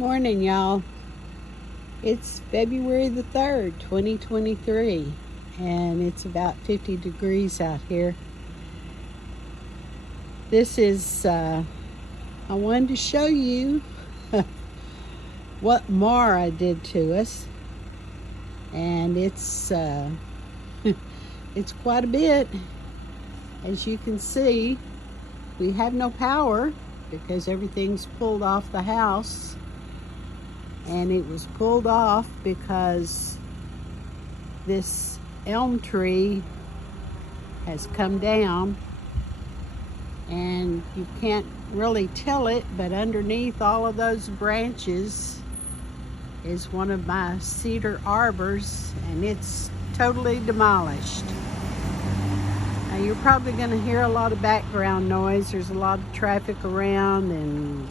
Morning, y'all. It's February the 3rd, 2023, and it's about 50 degrees out here. I wanted to show you what Mara did to us, and it's quite a bit. As you can see, we have no power because everything's pulled off the house. And it was pulled off because this elm tree has come down, and you can't really tell it, but underneath all of those branches is one of my cedar arbors, and it's totally demolished. Now you're probably going to hear a lot of background noise. There's a lot of traffic around and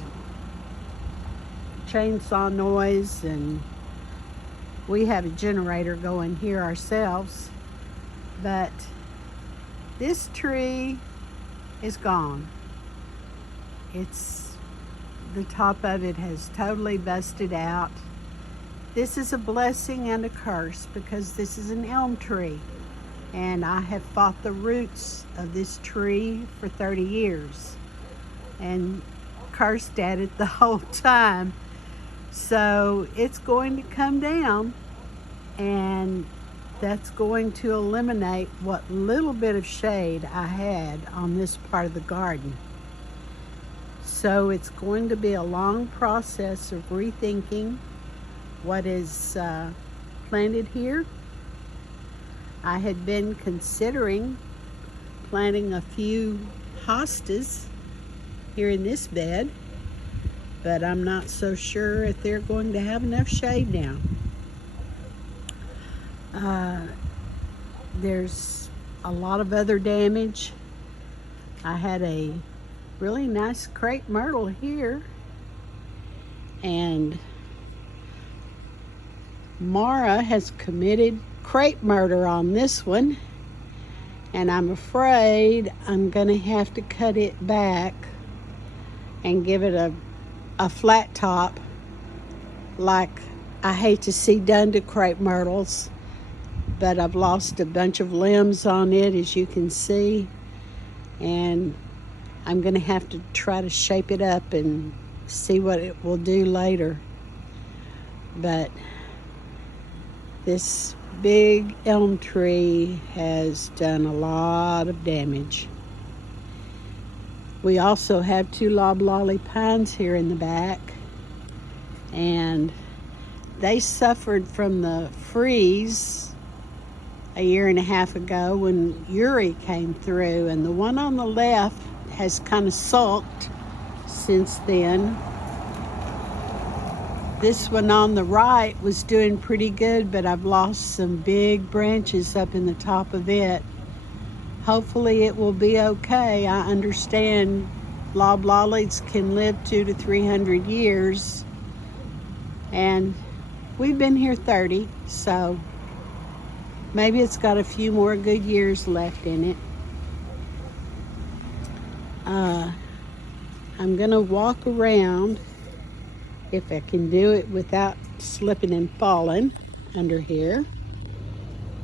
chainsaw noise, and we have a generator going here ourselves, but this tree is gone. The top of it has totally busted out. This is a blessing and a curse because this is an elm tree, and I have fought the roots of this tree for 30 years and cursed at it the whole time. So it's going to come down, and that's going to eliminate what little bit of shade I had on this part of the garden. So it's going to be a long process of rethinking what is planted here. I had been considering planting a few hostas here in this bed, but I'm not so sure if they're going to have enough shade now. There's a lot of other damage. I had a really nice crepe myrtle here, and Mara has committed crepe murder on this one, and I'm afraid I'm gonna have to cut it back and give it a flat top, like I hate to see done to crepe myrtles, but I've lost a bunch of limbs on it, as you can see, and I'm going to have to try to shape it up and see what it will do later. But this big elm tree has done a lot of damage. We also have two loblolly pines here in the back, and they suffered from the freeze a year and a half ago when Uri came through, and the one on the left has kind of sulked since then. This one on the right was doing pretty good, but I've lost some big branches up in the top of it. Hopefully it will be okay. I understand loblollies can live 200 to 300 years, and we've been here 30, so maybe it's got a few more good years left in it. I'm gonna walk around, if I can do it without slipping and falling, under here,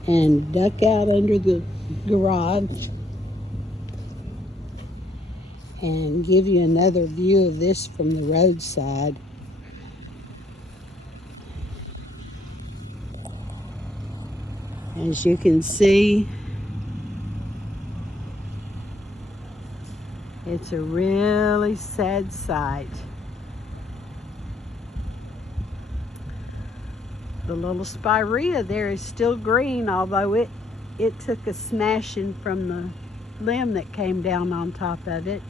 and duck out under the garage and give you another view of this from the roadside. As you can see, it's a really sad sight. The little spirea there is still green, although it took a smashing from the limb that came down on top of it.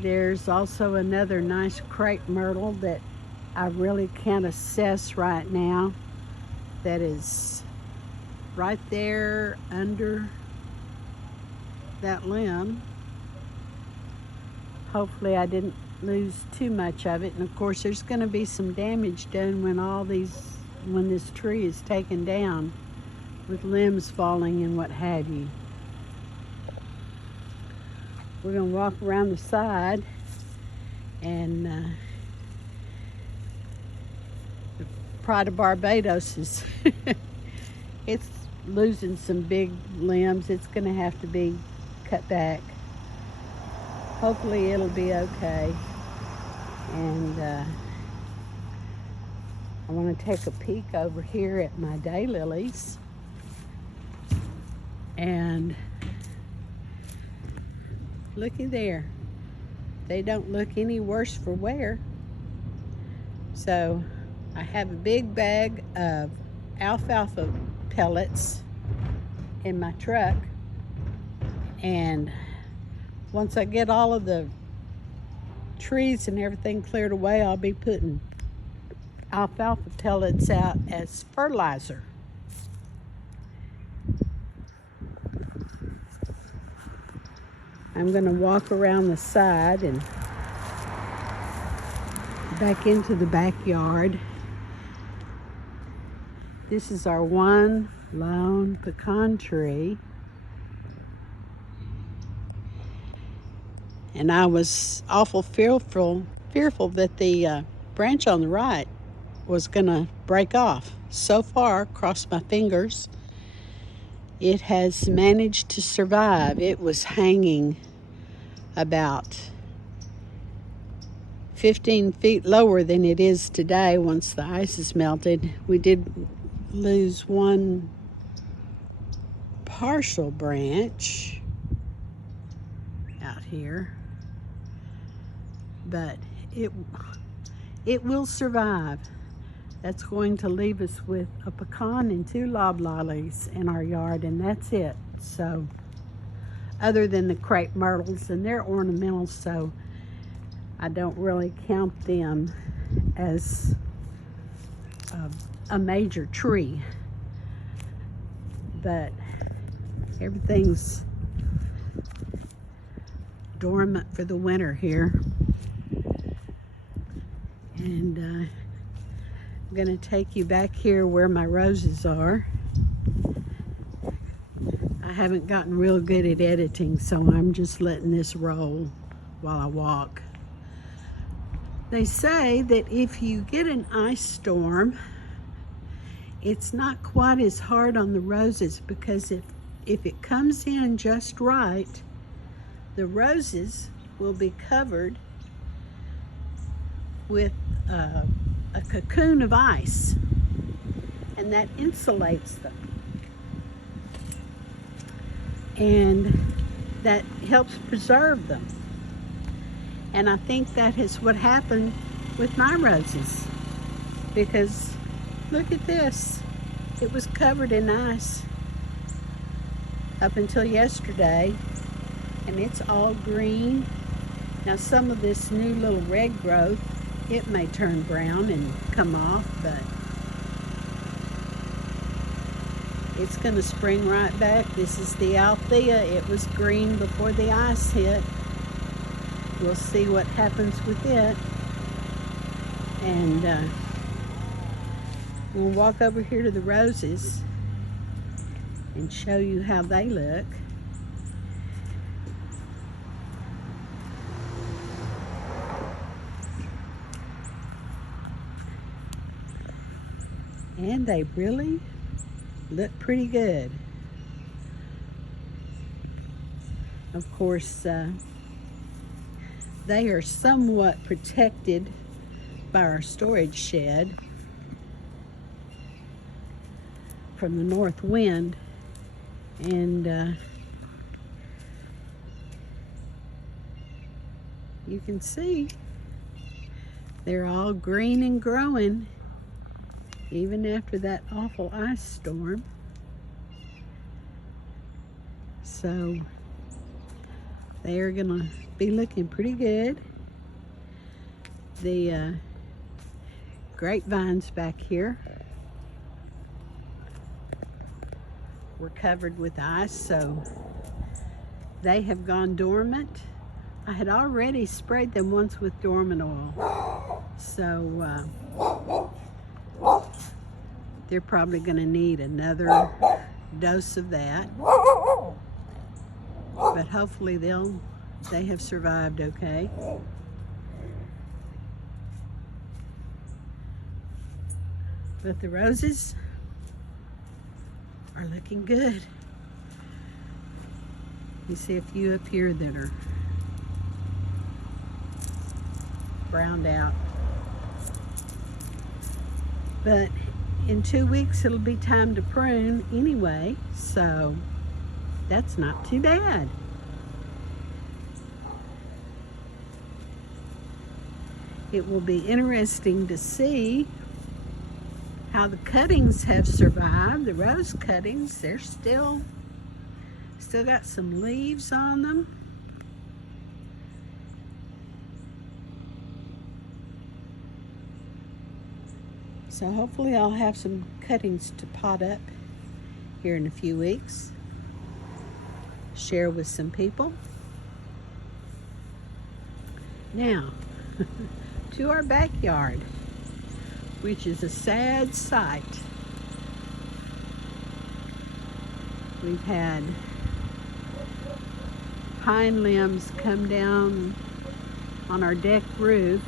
There's also another nice crepe myrtle that I really can't assess right now, that is right there under that limb. Hopefully I didn't lose too much of it. And of course there's going to be some damage done when this tree is taken down, with limbs falling and what have you. We're going to walk around the side and Pride of Barbados is it's losing some big limbs. It's gonna have to be cut back. Hopefully it'll be okay. And I want to take a peek over here at my daylilies. And looky there. They don't look any worse for wear. So I have a big bag of alfalfa pellets in my truck. And once I get all of the trees and everything cleared away, I'll be putting alfalfa pellets out as fertilizer. I'm gonna walk around the side and back into the backyard. This is our one lone pecan tree. And I was awful fearful that the branch on the right was gonna break off. So far, cross my fingers, it has managed to survive. It was hanging about 15 feet lower than it is today once the ice is melted. We did lose one partial branch out here, but it will survive. That's going to leave us with a pecan and 2 loblollies in our yard, and that's it. So other than the crepe myrtles, and they're ornamental, so I don't really count them as a major tree. But everything's dormant for the winter here. And I'm gonna take you back here where my roses are. I haven't gotten real good at editing, so I'm just letting this roll while I walk. They say that if you get an ice storm, it's not quite as hard on the roses, because if it comes in just right, the roses will be covered with a cocoon of ice, and that insulates them. And that helps preserve them. And I think that is what happened with my roses, because look at this. It was covered in ice up until yesterday, and it's all green. Now some of this new little red growth, it may turn brown and come off, but it's gonna spring right back. This is the Althea. It was green before the ice hit. We'll see what happens with it. And we'll walk over here to the roses and show you how they look. And they really look pretty good. Of course, they are somewhat protected by our storage shed from the north wind, and you can see they're all green and growing even after that awful ice storm. So they are gonna be looking pretty good. The grapevines back here were covered with ice, so they have gone dormant. I had already sprayed them once with dormant oil, so they're probably going to need another dose of that, but hopefully they have survived okay. But the roses are looking good. You see a few up here that are browned out. But in 2 weeks it'll be time to prune anyway, so that's not too bad. It will be interesting to see how the cuttings have survived. The rose cuttings, they're still got some leaves on them. So hopefully I'll have some cuttings to pot up here in a few weeks. Share with some people. Now, to our backyard, which is a sad sight. We've had pine limbs come down on our deck roof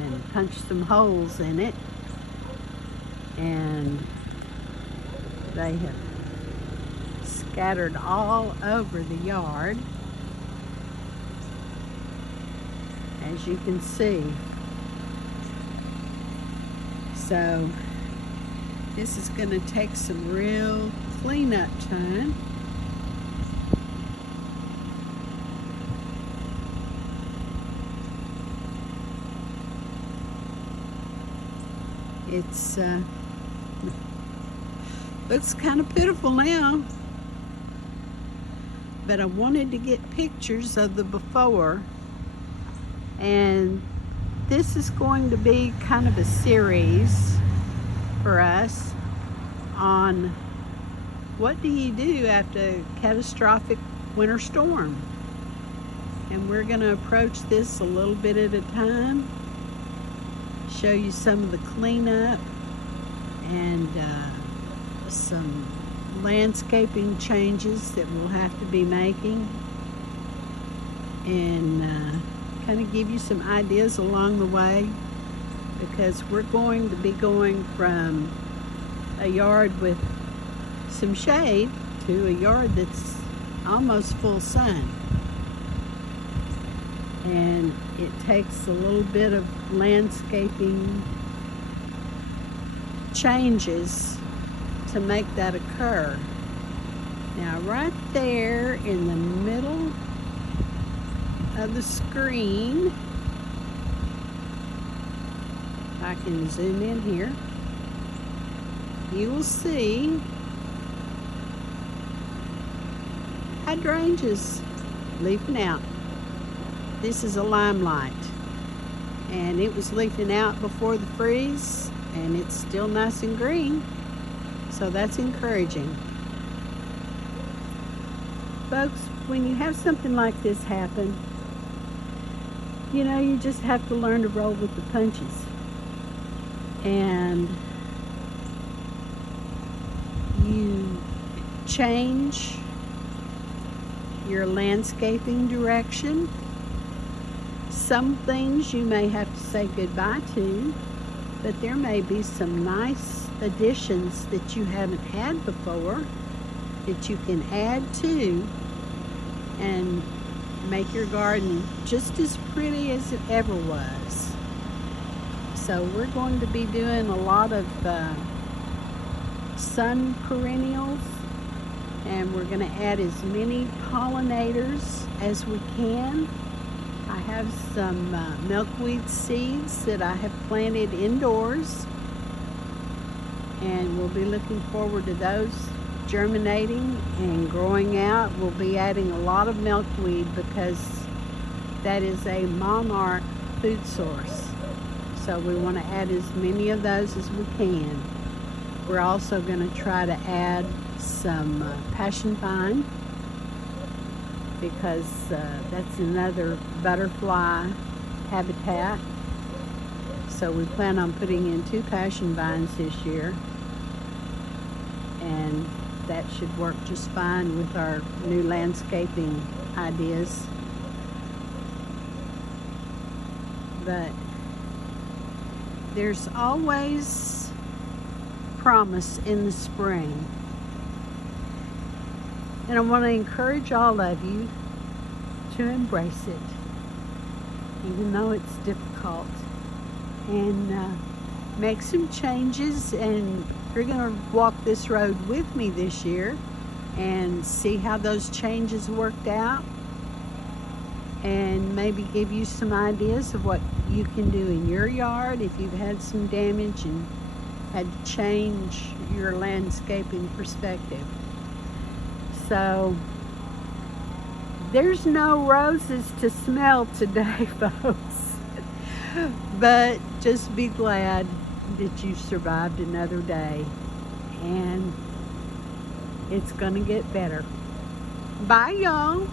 and punch some holes in it, and they have scattered all over the yard, as you can see. So this is going to take some real cleanup time. It's looks kind of pitiful now, but I wanted to get pictures of the before, and this is going to be kind of a series for us on what do you do after a catastrophic winter storm. And we're going to approach this a little bit at a time, show you some of the cleanup and some landscaping changes that we'll have to be making, and kind of give you some ideas along the way, because we're going to be going from a yard with some shade to a yard that's almost full sun. And it takes a little bit of landscaping changes to make that occur. Now, right there in the middle of the screen, I can zoom in here, you will see hydrangeas leafing out. This is a limelight, and it was leafing out before the freeze, and it's still nice and green, so that's encouraging. Folks, when you have something like this happen, you know, you just have to learn to roll with the punches. And you change your landscaping direction. Some things you may have to say goodbye to, but there may be some nice additions that you haven't had before that you can add to and make your garden just as pretty as it ever was. So we're going to be doing a lot of sun perennials, and we're going to add as many pollinators as we can. I have some milkweed seeds that I have planted indoors, and we'll be looking forward to those germinating and growing out. We'll be adding a lot of milkweed because that is a monarch food source. So we want to add as many of those as we can. We're also going to try to add some passion vine, because that's another butterfly habitat. So we plan on putting in 2 passion vines this year, and that should work just fine with our new landscaping ideas. But there's always promise in the spring. And I want to encourage all of you to embrace it, even though it's difficult, and make some changes. And you're going to walk this road with me this year and see how those changes worked out, and maybe give you some ideas of what you can do in your yard if you've had some damage and had to change your landscaping perspective. So there's no roses to smell today, folks. But just be glad that you survived another day, and it's gonna get better. Bye, y'all.